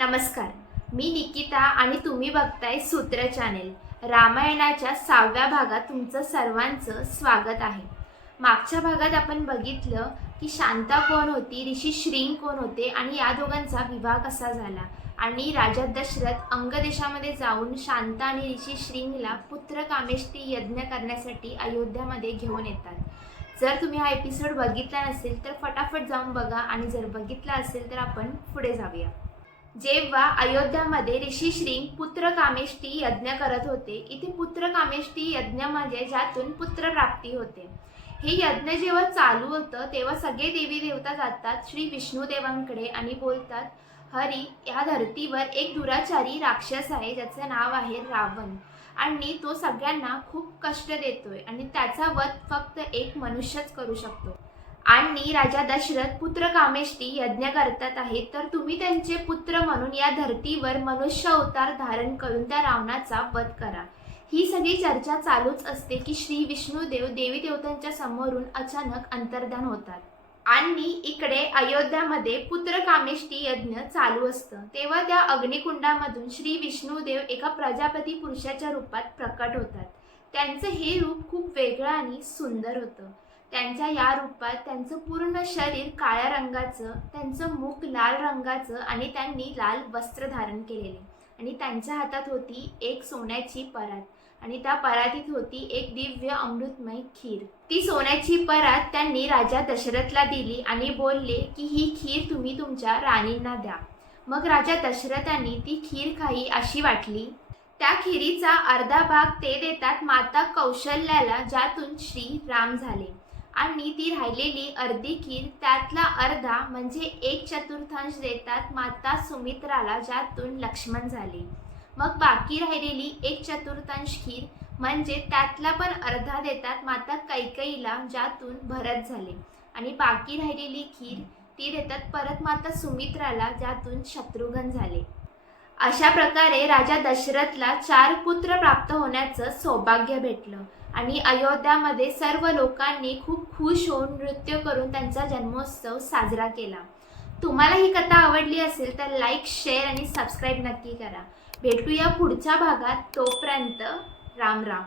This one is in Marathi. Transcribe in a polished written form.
नमस्कार, मी निकिता आणि तुम्ही बघताय सूत्र चॅनेल. रामायणाच्या 6व्या भागात तुमचं सर्वांचं स्वागत आहे. मागच्या भागात आपण बघितलं की शांता कोण होती, ऋषी श्रिंग कोण होते आणि या दोघांचा विवाह कसा झाला आणि राजा दशरथ अंग देशामध्ये जाऊन शांता आणि ऋषी श्रिंगला पुत्र कामेष्टी यज्ञ करण्यासाठी अयोध्यामध्ये घेऊन येतात. जर तुम्ही हा एपिसोड बघितला नसेल तर फटाफट जाऊन बघा आणि जर बघितला असेल तर आपण पुढे जाऊया. जेव्हा अयोध्यामध्ये ऋषी श्रिंग पुत्र कामेष्टी यज्ञ करत होते, इथे पुत्र कामेष्टी यज्ञ म्हणजे ज्यातून पुत्र प्राप्ती होते. हे यज्ञ जेव्हा चालू होतं तेव्हा सगळे देवी देवता जातात श्री विष्णुदेवांकडे आणि बोलतात, हरी, या धर्तीवर एक दुराचारी राक्षस आहे ज्याचं नाव आहे रावण आणि तो सगळ्यांना खूप कष्ट देतोय आणि त्याचा वध फक्त एक मनुष्यच करू शकतो. आणि राजा दशरथ पुत्र कामेष्टी यज्ञ करतात आहेत, तर तुम्ही त्यांचे पुत्र म्हणून या धर्तीवर मनुष्य अवतार धारण करून त्या रावणाचा वध करा. ही सगळी चर्चा चालूच असते की श्री विष्णुदेव देवी देवतांच्या समोरून अचानक अंतर्धान होतात आणि इकडे अयोध्यामध्ये पुत्र कामेष्टी यज्ञ चालू असतं. तेव्हा त्या अग्निकुंडामधून श्री विष्णुदेव एका प्रजापती पुरुषाच्या रूपात प्रकट होतात. त्यांचं हे रूप खूप वेगळं आणि सुंदर होतं. त्यांच्या या रूपात त्यांचं पूर्ण शरीर काळ्या रंगाचं, त्यांचं मुख लाल रंगाचं आणि त्यांनी लाल वस्त्र धारण केलेले आणि त्यांच्या हातात होती एक सोन्याची परात आणि त्या परातीत होती एक दिव्य अमृतमय खीर. ती सोन्याची परात त्यांनी राजा दशरथला दिली आणि बोलले की ही खीर तुम्ही तुमच्या राणींना द्या. मग राजा दशरथांनी ती खीर खाई अशी वाटली. त्या खिरीचा अर्धा भाग ते देतात माता कौशल्याला, ज्यातून श्री राम झाले, आणि ती राहिलेली अर्धी खीर त्यातला अर्धा म्हणजे 1/4 देतात माता सुमित्राला, ज्यातून लक्ष्मण झाले. मग बाकी राहिलेली 1/4 खीर म्हणजे त्यातला पण अर्धा देतात माता कैकेयीला, ज्यातून भरत झाले, आणि बाकी राहिलेली खीर ती देतात परत माता सुमित्राला, ज्यातून शत्रुघ्न झाले. अशा प्रकारे राजा दशरथला 4 पुत्र प्राप्त होण्याचं सौभाग्य भेटलं आणि अयोध्यामध्ये सर्व लोकांनी खूप खुश होऊन नृत्य करून त्यांचा जन्मोत्सव साजरा केला. तुम्हाला ही कथा आवडली असेल तर लाईक, शेअर आणि सबस्क्राईब नक्की करा. भेटूया पुढच्या भागात. तोपर्यंत राम राम.